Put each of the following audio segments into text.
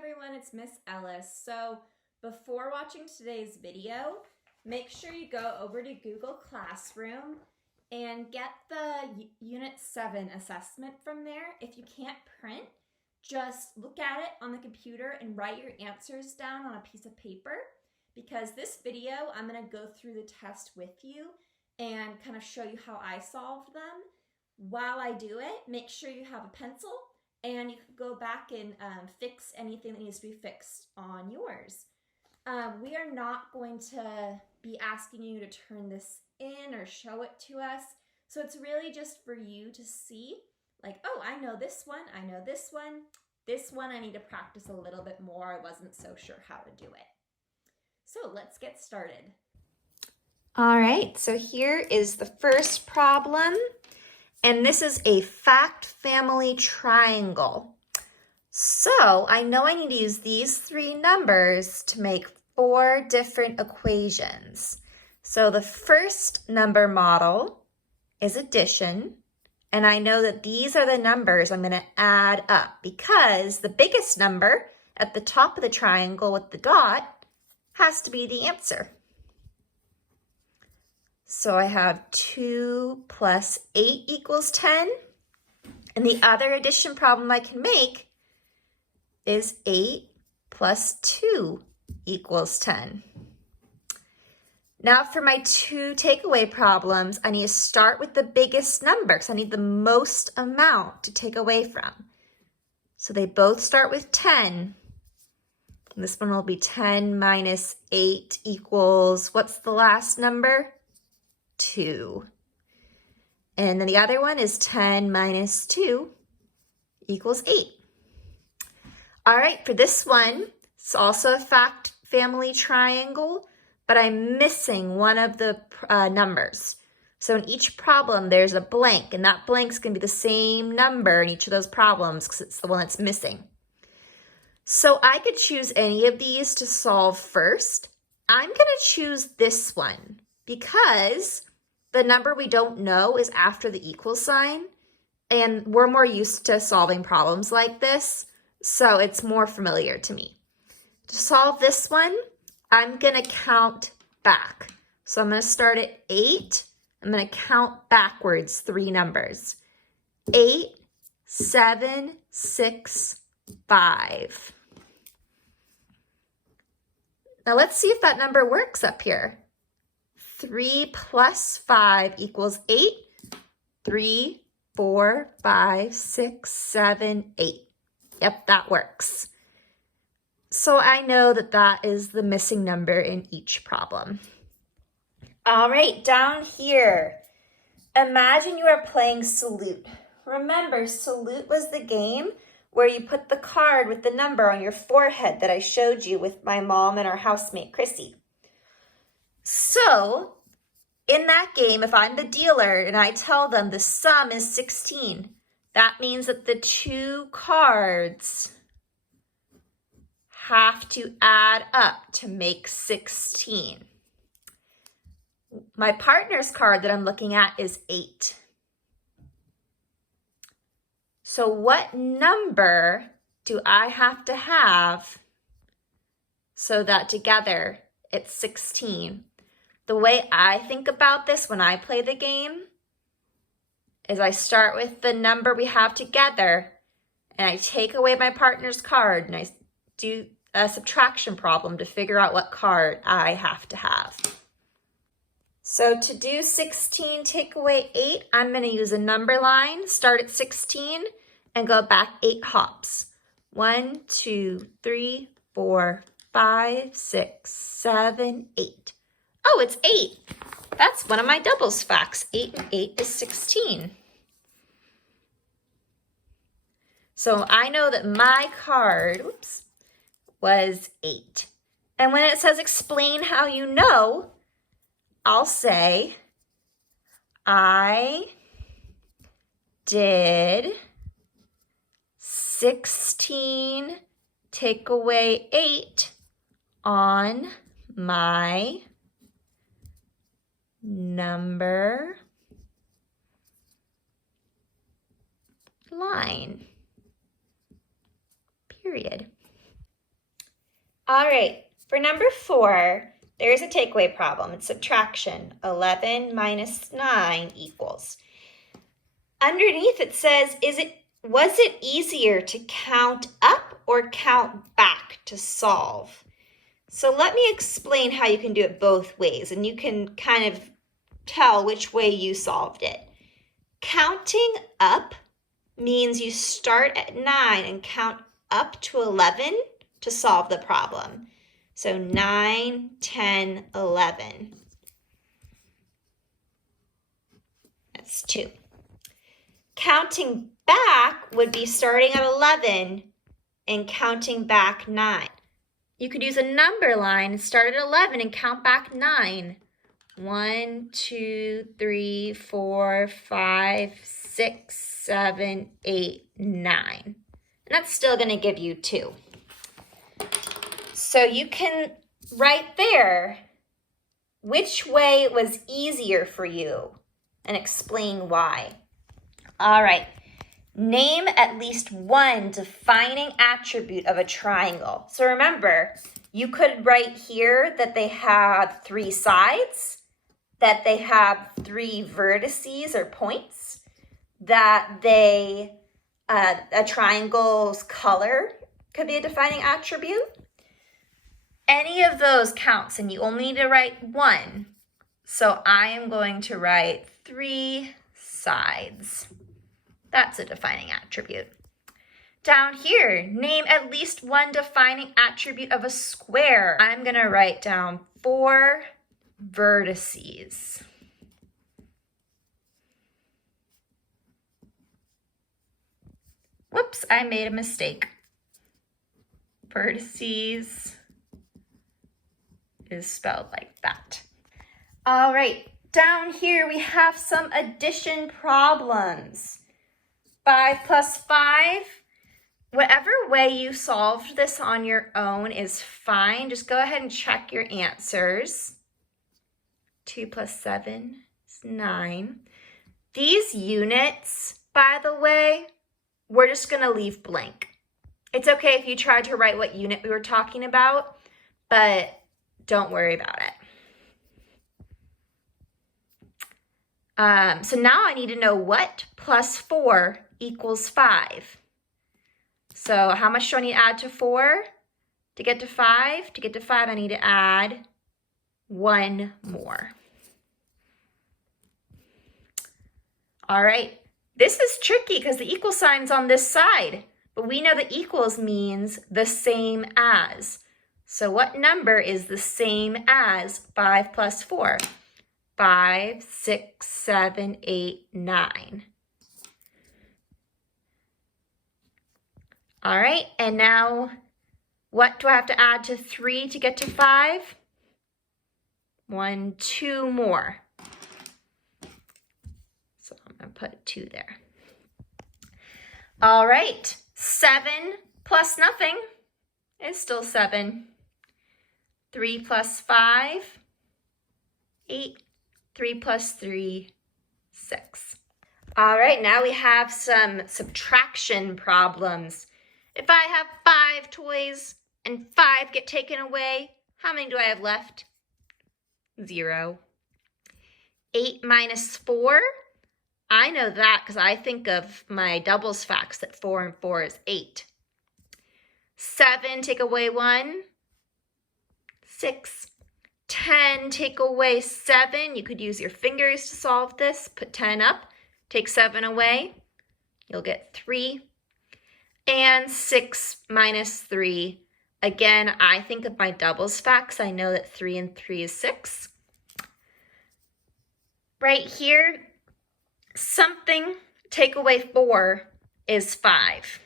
everyone, it's Miss Ellis. So before watching today's video, make sure you go over to Google Classroom and get the Unit 7 assessment from there. If you can't print, just look at it on the computer and write your answers down on a piece of paper, because this video, I'm going to go through the test with you and kind of show you how I solved them. While I do it, make sure you have a pencil and you can go back and fix anything that needs to be fixed on yours. We are not going to be asking you to turn this in or show it to us. So it's really just for you to see, like, oh, I know this one, I know this one. This one I need to practice a little bit more. I wasn't so sure how to do it. So let's get started. All right, so here is the first problem. And this is a fact family triangle. So I know I need to use these three numbers to make 4 different equations. So the first number model is addition. And I know that these are the numbers I'm going to add up, because the biggest number at the top of the triangle with the dot has to be the answer. So I have 2 plus 8 equals 10. And the other addition problem I can make is 8 plus 2 equals 10. Now for my 2 takeaway problems, I need to start with the biggest number because I need the most amount to take away from. So they both start with 10. And this one will be 10 minus 8 equals, what's the last number? 2. And then the other one is 10 minus 2 equals 8. All right, for this one, it's also a fact family triangle, but I'm missing one of the numbers. So in each problem, there's a blank, and that blank's going to be the same number in each of those problems because it's the one that's missing. So I could choose any of these to solve first. I'm going to choose this one because the number we don't know is after the equal sign, and we're more used to solving problems like this, so it's more familiar to me. To solve this one, I'm going to count back. So I'm going to start at 8. I'm going to count backwards 3 numbers. 8, 7, 6, 5. Now let's see if that number works up here. 3 plus 5 equals 8. 3, 4, 5, 6, 7, 8. Yep, that works. So I know that that is the missing number in each problem. All right, down here, imagine you are playing Salute. Remember, Salute was the game where you put the card with the number on your forehead that I showed you with my mom and our housemate, Chrissy. So in that game, if I'm the dealer and I tell them the sum is 16, that means that the 2 cards have to add up to make 16. My partner's card that I'm looking at is 8. So what number do I have to have so that together it's 16? The way I think about this when I play the game is I start with the number we have together and I take away my partner's card and I do a subtraction problem to figure out what card I have to have. So to do 16, take away 8, I'm going to use a number line, start at 16 and go back 8 hops. 1, 2, 3, 4, 5, 6, 7, 8. Oh, it's 8. That's one of my doubles facts. 8 and 8 is 16. So I know that my card, was 8. And when it says explain how you know, I'll say, I did 16 take away 8 on my number line, period. All right, for number 4, there's a takeaway problem. It's subtraction. 11 minus 9 equals. Underneath it says, was it easier to count up or count back to solve? So let me explain how you can do it both ways, and you can kind of tell which way you solved it. Counting up means you start at 9 and count up to 11 to solve the problem. So 9, 10, 11. That's 2. Counting back would be starting at 11 and counting back 9. You could use a number line and start at 11 and count back 9. 1, 2, 3, 4, 5, 6, 7, 8, 9. And that's still going to give you 2. So you can write there which way was easier for you and explain why. All right. Name at least one defining attribute of a triangle. So remember, you could write here that they have 3 sides, that they have 3 vertices or points, that a triangle's color could be a defining attribute. Any of those counts, and you only need to write 1. So I am going to write 3 sides. That's a defining attribute. Down here, name at least one defining attribute of a square. I'm going to write down 4 vertices. Whoops, I made a mistake. Vertices is spelled like that. All right, down here we have some addition problems. 5 plus 5. Whatever way you solved this on your own is fine. Just go ahead and check your answers. 2 plus 7 is 9. These units, by the way, we're just going to leave blank. It's okay if you tried to write what unit we were talking about, but don't worry about it. So now I need to know what plus 4 equals 5. So how much do I need to add to 4 to get to 5? To get to 5, I need to add 1 more. All right, this is tricky because the equal sign's on this side, but we know that equals means the same as. So what number is the same as 5 plus 4? 5, 6, 7, 8, 9. All right, and now what do I have to add to 3 to get to 5? 1, 2 more. So I'm going to put 2 there. All right, 7 plus nothing is still 7. 3 plus 5, 8. 3 plus 3, 6. All right, now we have some subtraction problems. If I have 5 toys and 5 get taken away, how many do I have left? 0. 8 minus 4, I know that because I think of my doubles facts that 4 and 4 is 8. 7, take away 1, 6. 10, take away 7. You could use your fingers to solve this. Put 10 up, take 7 away. You'll get 3. And 6 minus 3. Again, I think of my doubles facts. I know that 3 and 3 is 6. Right here, something, take away 4 is 5.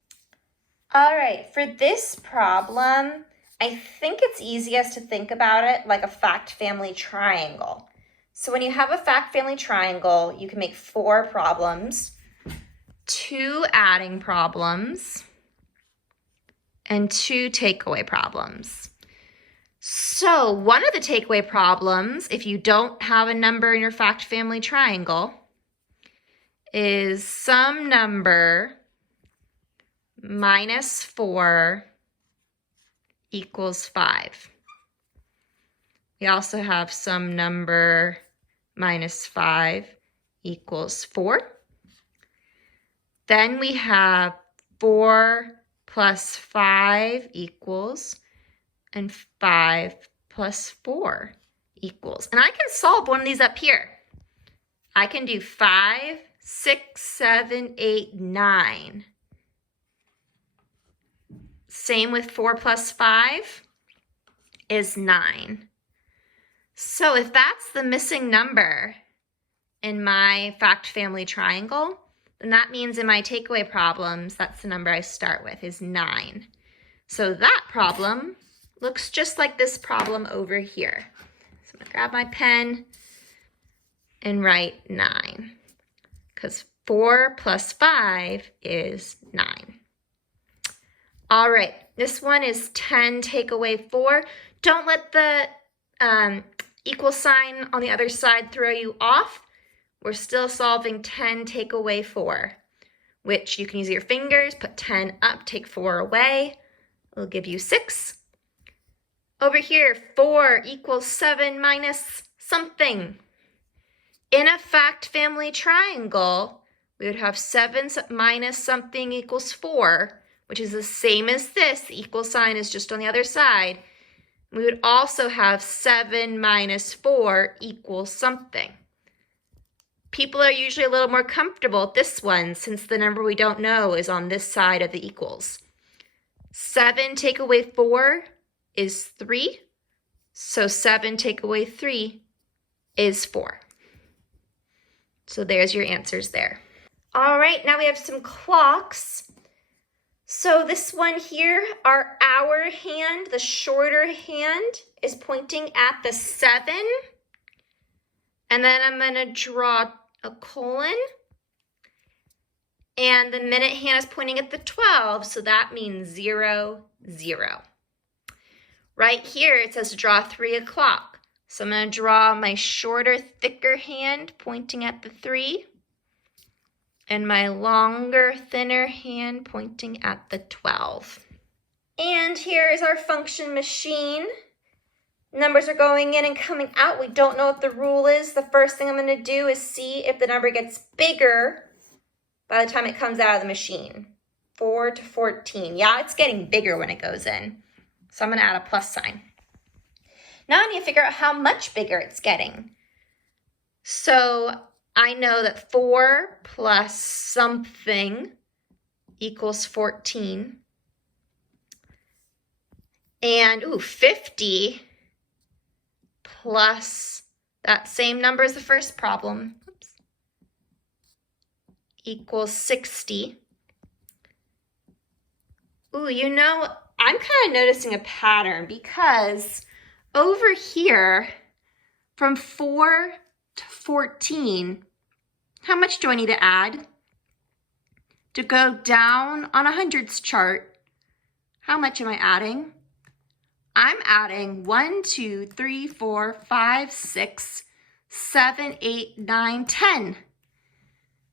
All right, for this problem, I think it's easiest to think about it like a fact family triangle. So when you have a fact family triangle, you can make 4 problems, 2 adding problems, and 2 takeaway problems. So one of the takeaway problems, if you don't have a number in your fact family triangle, is some number minus 4 equals 5. We also have some number minus 5 equals 4. Then we have 4 plus 5 equals, and 5 plus 4 equals. And I can solve one of these up here. I can do 5, 6, 7, 8, 9. Same with 4 plus 5 is 9. So if that's the missing number in my fact family triangle, then that means in my takeaway problems, that's the number I start with, is 9. So that problem looks just like this problem over here. So I'm going to grab my pen and write 9, because 4 plus 5 is 9. All right, this one is 10 take away 4. Don't let the equal sign on the other side throw you off. We're still solving 10 take away 4, which you can use your fingers, put 10 up, take 4 away. It'll give you 6. Over here, 4 equals 7 minus something. In a fact family triangle, we would have 7 minus something equals 4, which is the same as this. The equal sign is just on the other side. We would also have 7 minus 4 equals something. People are usually a little more comfortable with this one since the number we don't know is on this side of the equals. 7 take away 4 is 3. So 7 take away 3 is 4. So there's your answers there. All right, now we have some clocks. So this one here, our hour hand, the shorter hand, is pointing at the 7. And then I'm going to draw a colon. And the minute hand is pointing at the 12, so that means 0, 0. Right here, it says draw 3 o'clock. So I'm going to draw my shorter, thicker hand pointing at the 3. And my longer, thinner hand pointing at the 12. And here is our function machine. Numbers are going in and coming out. We don't know what the rule is. The first thing I'm going to do is see if the number gets bigger by the time it comes out of the machine. 4 to 14. Yeah, it's getting bigger when it goes in. So I'm going to add a plus sign. Now I need to figure out how much bigger it's getting. So I know that 4 plus something equals 14. And 50 plus that same number as the first problem, equals 60. You know, I'm kind of noticing a pattern because over here, from 4 to 14, how much do I need to add? To go down on a hundreds chart, how much am I adding? I'm adding 1, 2, 3, 4, 5, 6, 7, 8, 9, 10.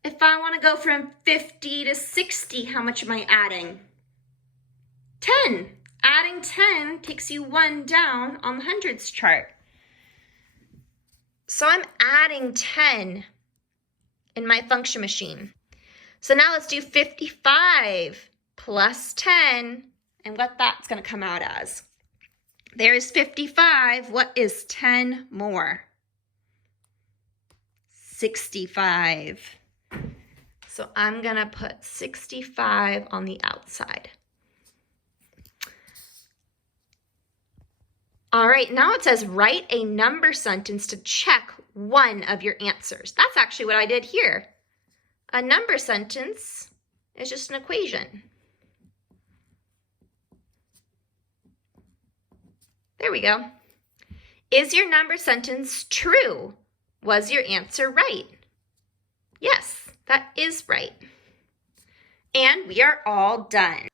If I want to go from 50 to 60, how much am I adding? 10. Adding 10 takes you 1 down on the hundreds chart. So I'm adding 10 in my function machine. So now let's do 55 plus 10 and what that's going to come out as. There's 55. What is 10 more? 65. So I'm going to put 65 on the outside. All right, now it says write a number sentence to check one of your answers. That's actually what I did here. A number sentence is just an equation. There we go. Is your number sentence true? Was your answer right? Yes, that is right. And we are all done.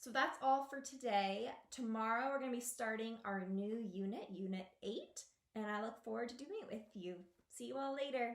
So that's all for today. Tomorrow we're going to be starting our new unit, Unit 8, and I look forward to doing it with you. See you all later.